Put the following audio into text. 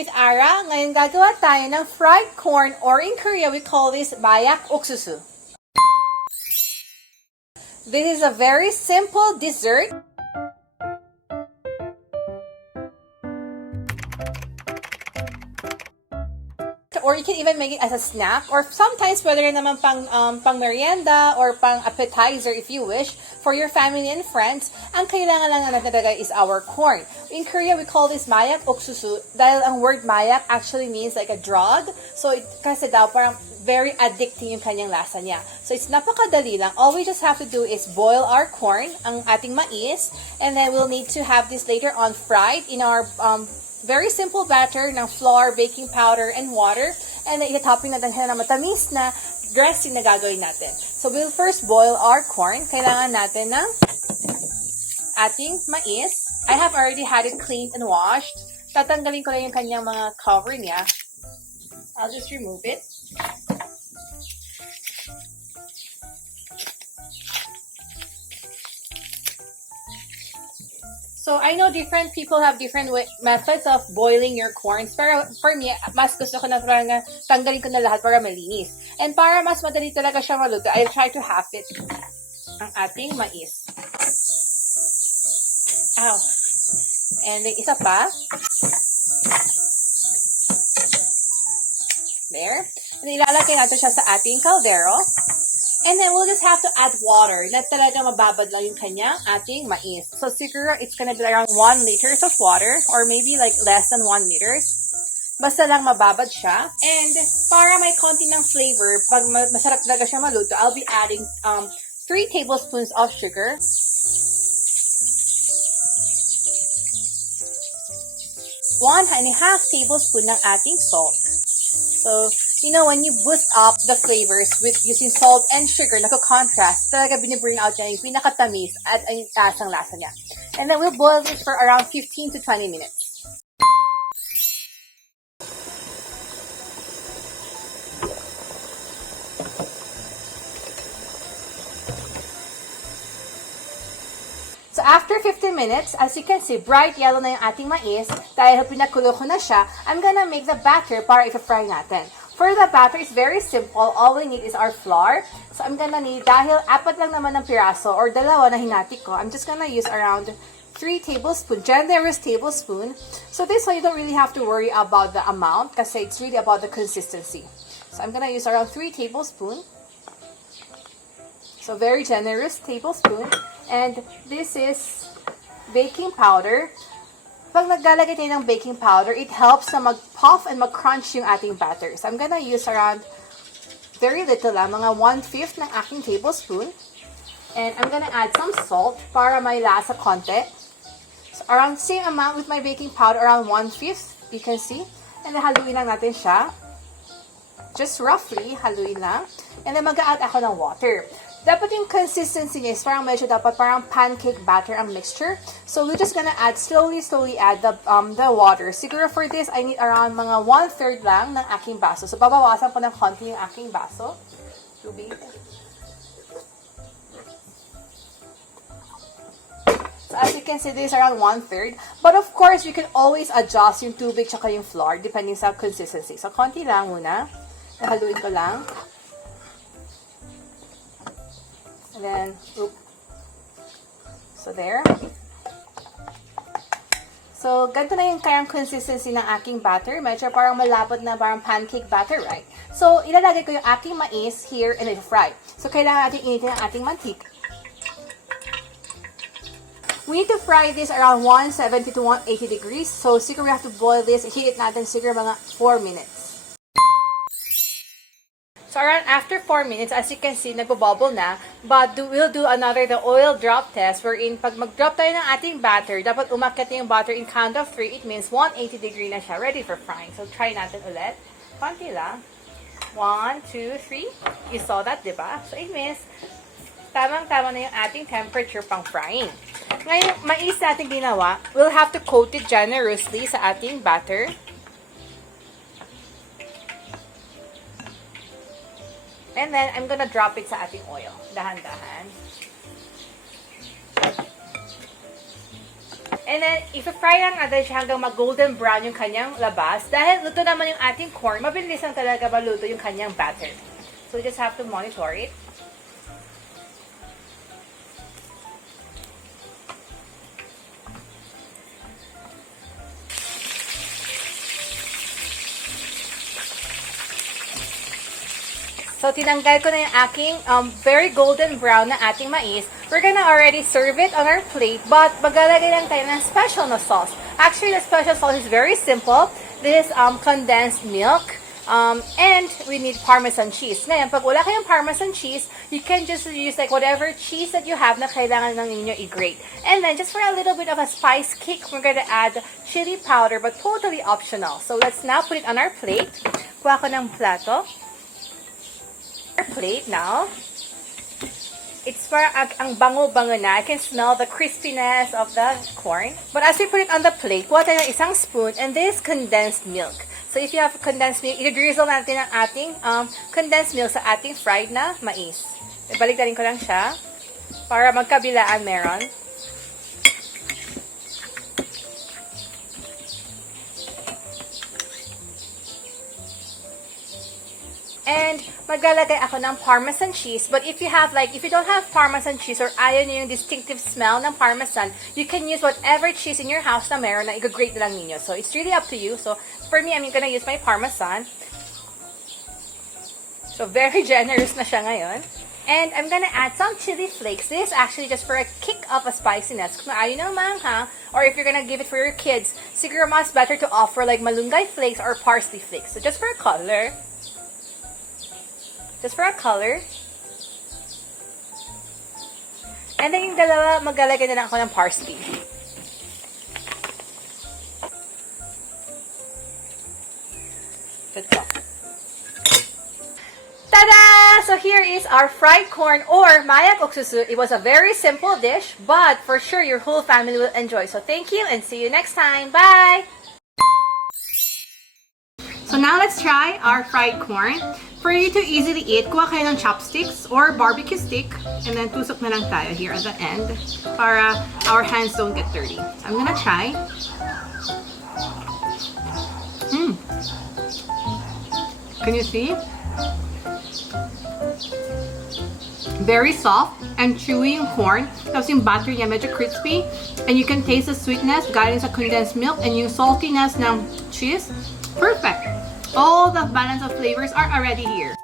with Ara. Ngayon gagawa tayo ng fried corn, or in Korea we call this Mayak Oksusu. This is a very simple dessert. Or you can even make it as a snack, or sometimes whether naman pang merienda or pang appetizer if you wish for your family and friends. Ang kailangan lang natin talaga is our corn. In Korea we call this Mayak Oksusu dahil ang word Mayak actually means like a drug. So kasi daw parang very addicting yung kanyang lasa niya. So it's napakadali lang. All we just have to do is boil our corn, ang ating mais, and then we'll need to have this later on fried in our very simple batter ng flour, baking powder, and water. And then, ita-topping natin siya na matamis na dressing na gagawin natin. So, we'll first boil our corn. Kailangan natin ng ating mais. I have already had it cleaned and washed. Tatanggalin ko lang yung kanyang mga cover niya. I'll just remove it. So, I know different people have different methods of boiling your corns. Pero for me, mas gusto ko na parang tanggalin ko na lahat para malinis. And para mas madali talaga siya maluto, I'll try to half it ang ating mais. Ow! And then isa pa. There. And ilalagay natin siya sa ating kaldero. And then, we'll just have to add water na talaga mababad lang yung kanyang ating mais. So, siguro, it's gonna be around 1 liters of water or maybe like less than 1 liters. Basta lang mababad siya. And, para may konti ng flavor, pag masarap talaga siya maluto, I'll be adding 3 tablespoons of sugar. 1.5 tablespoon ng ating salt. So, you know, when you boost up the flavors with using salt and sugar, nako-contrast, talaga binibring out niya yung pinakatamis at ang tasang lasa niya. And then we'll boil this for around 15 to 20 minutes. So, after 15 minutes, as you can see, bright yellow na yung ating mais. Dahil pinakulo ko na siya, I'm gonna make the batter para i-fry natin. For the batter, it's very simple. All we need is our flour. So, I'm gonna need, dahil 4 lang naman ng piraso or 2 na hinati ko, I'm just gonna use around 3 tablespoons, generous tablespoon. So, this one, you don't really have to worry about the amount kasi it's really about the consistency. So, I'm gonna use around 3 tablespoons. So, very generous tablespoon. And this is baking powder. Pag naglalagay tayo ng baking powder, it helps na mag-puff and mag-crunch yung ating batter. So, I'm gonna use around very little lang, mga 1/5 ng aking tablespoon. And I'm gonna add some salt para may lasa konti. So, around same amount with my baking powder, around 1/5, you can see. And then, haluin lang natin siya. Just roughly, haluin lang. And then, mag-a-add ako ng water. Dapat yung consistency niya is parang medyo dapat parang pancake batter ang mixture. So, we're just gonna add, slowly add the water. Siguro for this, I need around mga 1/3 lang ng aking baso. So, babawasan po ng konti yung aking baso. Tubig. So, as you can see, this is around 1/3. But of course, you can always adjust yung tubig tsaka yung flour depending sa consistency. So, konti lang muna. Haluin ko lang. And then, so there. So, ganito na yung kayang consistency ng aking batter. Medyo parang malapot na parang pancake batter, right? So, ilalagay ko yung aking mais here and i-fry. So, kailangan natin initin ang ating mantika. We need to fry this around 170 to 180 degrees. So, siguro we have to boil this. Heat it natin siguro mga 4 minutes. So, around after 4 minutes, as you can see, nagbo-bubble na. But we'll do the oil drop test wherein pag mag-drop tayo ng ating batter, dapat umakyat yung butter in count of 3. It means 180 degree na siya, ready for frying. So, try natin ulit. Konti lang. 1, 2, 3. You saw that, diba? So, it means tamang-tama na yung ating temperature pang frying. Ngayon, mais natin ginawa, we'll have to coat it generously sa ating batter. And then, I'm gonna drop it sa ating oil. Dahan-dahan. And then, i-fry lang natin siya hanggang mag-golden brown yung kanyang labas. Dahil luto naman yung ating corn, mabilis lang talaga maluto yung kanyang batter. So, we just have to monitor it. So, tinanggal ko na yung aking very golden brown na ating mais. We're gonna already serve it on our plate, but maglalagay lang tayo ng special na sauce. Actually, the special sauce is very simple. This is condensed milk, and we need parmesan cheese. Ngayon, pag wala kayong parmesan cheese, you can just use like whatever cheese that you have na kailangan lang ninyo i-grate. And then, just for a little bit of a spice kick, we're gonna add chili powder, but totally optional. So, let's now put it on our plate. Kuha ko ng plato. Plate now. It's parang ang bango-bango na. I can smell the crispiness of the corn. But as we put it on the plate, kuha tayo ng isang spoon and this condensed milk. So if you have condensed milk, i-drizzle natin ang ating condensed milk sa ating fried na mais. Ibaligtarin ko lang siya para magkabilaan meron. And maglalagay ako ng parmesan cheese. But if you don't have parmesan cheese or ayaw niyo yung distinctive smell ng parmesan, you can use whatever cheese in your house na meron na i-grate na lang ninyo. So, it's really up to you. So, for me, I'm gonna use my parmesan. So, very generous na siya ngayon. And I'm gonna add some chili flakes. This is actually just for a kick of a spiciness. Kung ayaw ng manghang, or if you're gonna give it for your kids, siguro mas better to offer like malunggay flakes or parsley flakes. So, just for a color. Just for a color. And then yung dalawa, maglalagay na lang ako ng parsley. Ito. Tada! So here is our fried corn or Mayak Oksusu. It was a very simple dish, but for sure your whole family will enjoy. So thank you and see you next time. Bye! So now let's try our fried corn. For you to easily eat, kuha kayo ng chopsticks or barbecue stick and then tusok na lang tayo here at the end para our hands don't get dirty. So I'm gonna try. Can you see? Very soft and chewy yung corn. Tapos yung batter niya medyo crispy. And you can taste the sweetness galing sa condensed milk and yung saltiness ng cheese. Perfect! All the balance of flavors are already here.